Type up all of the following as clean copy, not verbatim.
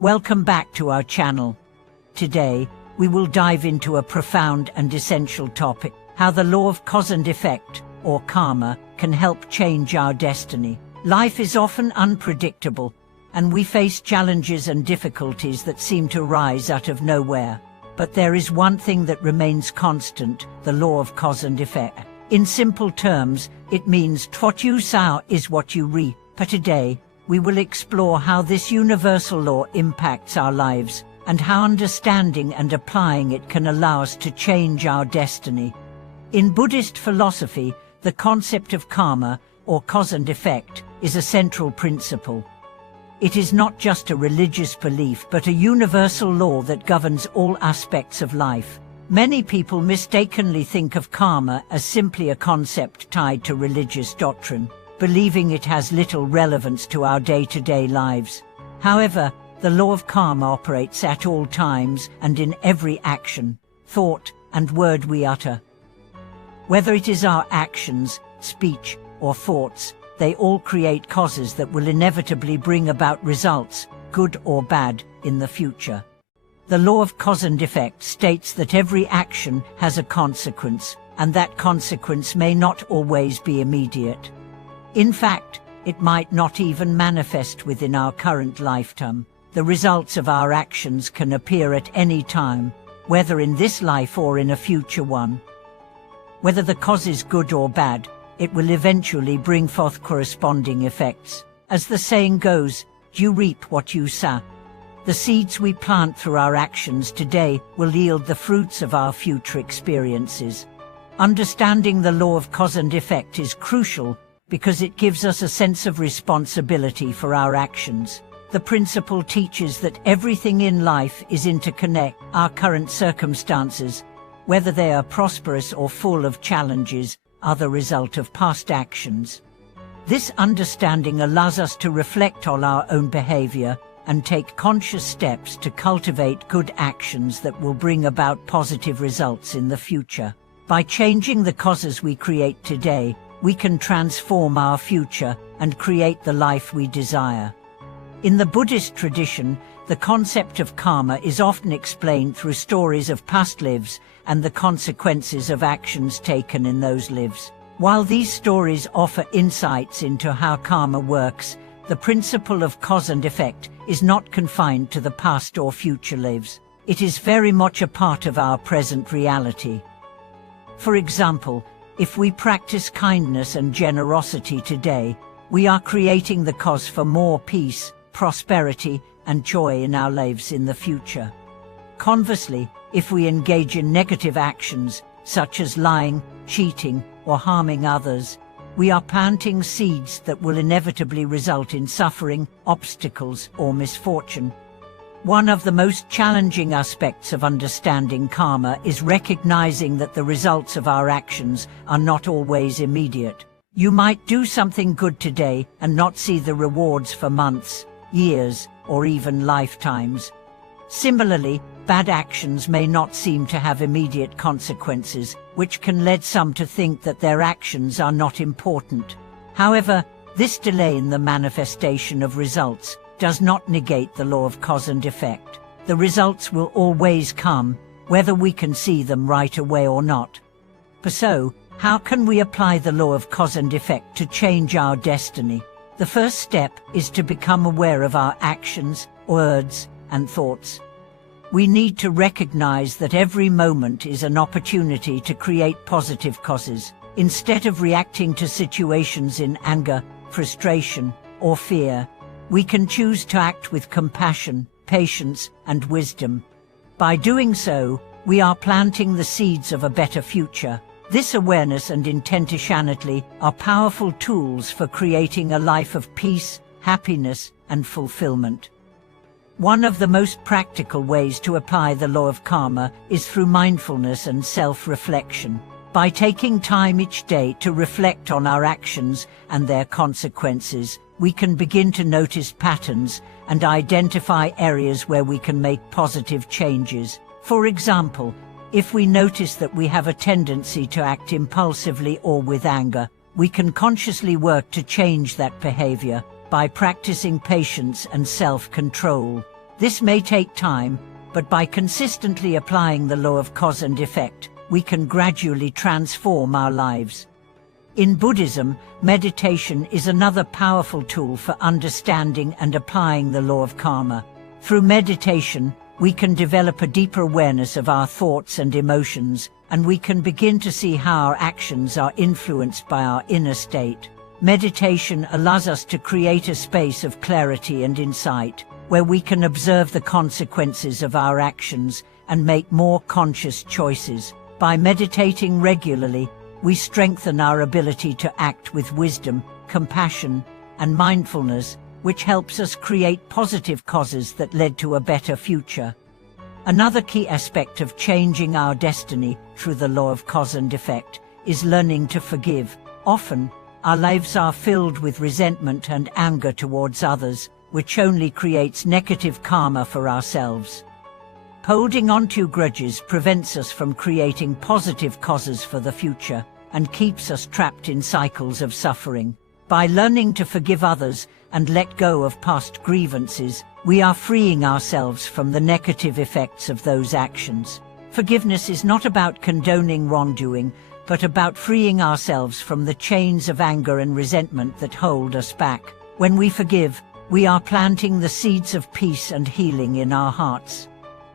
Welcome back to our channel. Today, we will dive into a profound and essential topic: how the law of cause and effect, or karma, can help change our destiny. Life is often unpredictable, and we face challenges and difficulties that seem to rise out of nowhere. But there is one thing that remains constant: the law of cause and effect. In simple terms, it means what you sow is what you reap. But today, we will explore how this universal law impacts our lives, and how understanding and applying it can allow us to change our destiny. In Buddhist philosophy, the concept of karma, or cause and effect, is a central principle. It is not just a religious belief, but a universal law that governs all aspects of life. Many people mistakenly think of karma as simply a concept tied to religious doctrine, believing it has little relevance to our day-to-day lives. However, the law of karma operates at all times and in every action, thought, and word we utter. Whether it is our actions, speech, or thoughts, they all create causes that will inevitably bring about results, good or bad, in the future. The law of cause and effect states that every action has a consequence, and that consequence may not always be immediate. In fact, it might not even manifest within our current lifetime. The results of our actions can appear at any time, whether in this life or in a future one. Whether the cause is good or bad, it will eventually bring forth corresponding effects. As the saying goes, you reap what you sow. The seeds we plant through our actions today will yield the fruits of our future experiences. Understanding the law of cause and effect is crucial because it gives us a sense of responsibility for our actions. The principle teaches that everything in life is interconnected. Our current circumstances, whether they are prosperous or full of challenges, are the result of past actions. This understanding allows us to reflect on our own behavior and take conscious steps to cultivate good actions that will bring about positive results in the future. By changing the causes we create today, we can transform our future and create the life we desire. In the Buddhist tradition, the concept of karma is often explained through stories of past lives and the consequences of actions taken in those lives. While these stories offer insights into how karma works, the principle of cause and effect is not confined to the past or future lives. It is very much a part of our present reality. For example, if we practice kindness and generosity today, we are creating the cause for more peace, prosperity, and joy in our lives in the future. Conversely, if we engage in negative actions, such as lying, cheating, or harming others, we are planting seeds that will inevitably result in suffering, obstacles, or misfortune. One of the most challenging aspects of understanding karma is recognizing that the results of our actions are not always immediate. You might do something good today and not see the rewards for months, years, or even lifetimes. Similarly, bad actions may not seem to have immediate consequences, which can lead some to think that their actions are not important. However, this delay in the manifestation of results does not negate the law of cause and effect. The results will always come, whether we can see them right away or not. So, how can we apply the law of cause and effect to change our destiny? The first step is to become aware of our actions, words, and thoughts. We need to recognize that every moment is an opportunity to create positive causes. Instead of reacting to situations in anger, frustration, or fear, we can choose to act with compassion, patience, and wisdom. By doing so, we are planting the seeds of a better future. This awareness and intentionality are powerful tools for creating a life of peace, happiness, and fulfillment. One of the most practical ways to apply the law of karma is through mindfulness and self-reflection. By taking time each day to reflect on our actions and their consequences, we can begin to notice patterns and identify areas where we can make positive changes. For example, if we notice that we have a tendency to act impulsively or with anger, we can consciously work to change that behavior by practicing patience and self-control. This may take time, but by consistently applying the law of cause and effect, we can gradually transform our lives. In Buddhism, meditation is another powerful tool for understanding and applying the law of karma. Through meditation, we can develop a deeper awareness of our thoughts and emotions, and we can begin to see how our actions are influenced by our inner state. Meditation allows us to create a space of clarity and insight, where we can observe the consequences of our actions and make more conscious choices. By meditating regularly, we strengthen our ability to act with wisdom, compassion, and mindfulness, which helps us create positive causes that led to a better future. Another key aspect of changing our destiny through the law of cause and effect is learning to forgive. Often, our lives are filled with resentment and anger towards others, which only creates negative karma for ourselves. Holding on to grudges prevents us from creating positive causes for the future and keeps us trapped in cycles of suffering. By learning to forgive others and let go of past grievances, we are freeing ourselves from the negative effects of those actions. Forgiveness is not about condoning wrongdoing, but about freeing ourselves from the chains of anger and resentment that hold us back. When we forgive, we are planting the seeds of peace and healing in our hearts.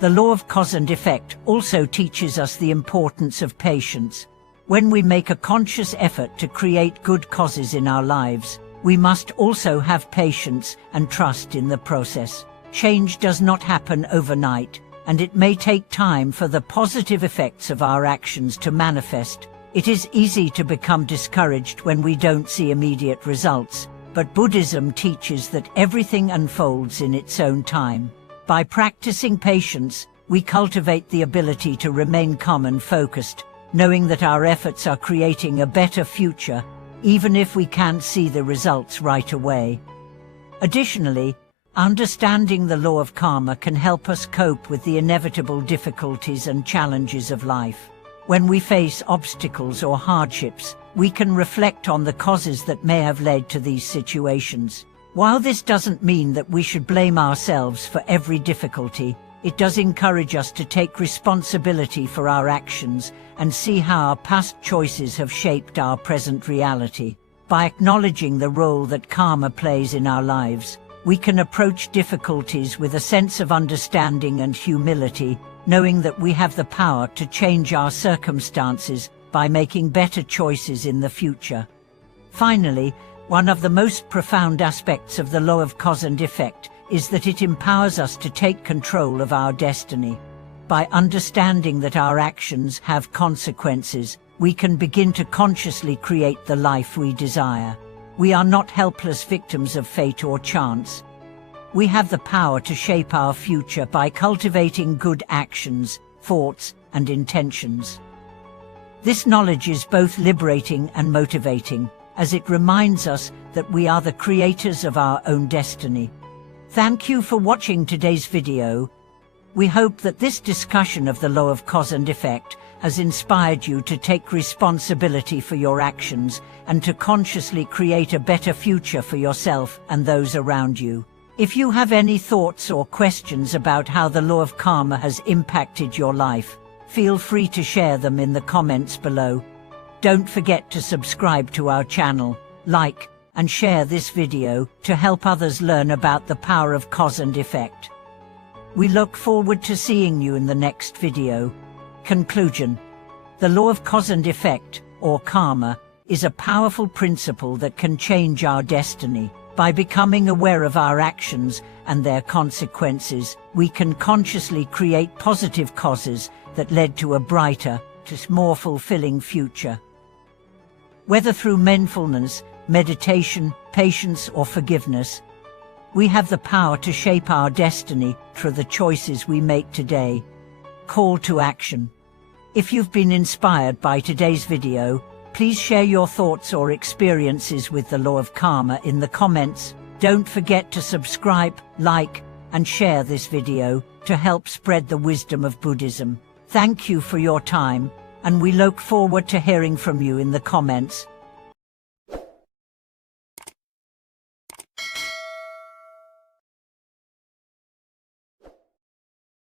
The law of cause and effect also teaches us the importance of patience. When we make a conscious effort to create good causes in our lives, we must also have patience and trust in the process. Change does not happen overnight, and it may take time for the positive effects of our actions to manifest. It is easy to become discouraged when we don't see immediate results, but Buddhism teaches that everything unfolds in its own time. By practicing patience, we cultivate the ability to remain calm and focused, knowing that our efforts are creating a better future, even if we can't see the results right away. Additionally, understanding the law of karma can help us cope with the inevitable difficulties and challenges of life. When we face obstacles or hardships, we can reflect on the causes that may have led to these situations. While this doesn't mean that we should blame ourselves for every difficulty, it does encourage us to take responsibility for our actions and see how our past choices have shaped our present reality. By acknowledging the role that karma plays in our lives, we can approach difficulties with a sense of understanding and humility, knowing that we have the power to change our circumstances by making better choices in the future. Finally, one of the most profound aspects of the law of cause and effect is that it empowers us to take control of our destiny. By understanding that our actions have consequences, we can begin to consciously create the life we desire. We are not helpless victims of fate or chance. We have the power to shape our future by cultivating good actions, thoughts, and intentions. This knowledge is both liberating and motivating, as it reminds us that we are the creators of our own destiny. Thank you for watching today's video. We hope that this discussion of the law of cause and effect has inspired you to take responsibility for your actions and to consciously create a better future for yourself and those around you. If you have any thoughts or questions about how the law of karma has impacted your life, feel free to share them in the comments below. Don't forget to subscribe to our channel, like, and share this video to help others learn about the power of cause and effect. We look forward to seeing you in the next video. Conclusion. The law of cause and effect, or karma, is a powerful principle that can change our destiny. By becoming aware of our actions and their consequences, we can consciously create positive causes that led to a brighter, more fulfilling future. Whether through mindfulness, meditation, patience, or forgiveness, we have the power to shape our destiny through the choices we make today. Call to action. If you've been inspired by today's video, please share your thoughts or experiences with the law of karma in the comments. Don't forget to subscribe, like, and share this video to help spread the wisdom of Buddhism. Thank you for your time, and we look forward to hearing from you in the comments.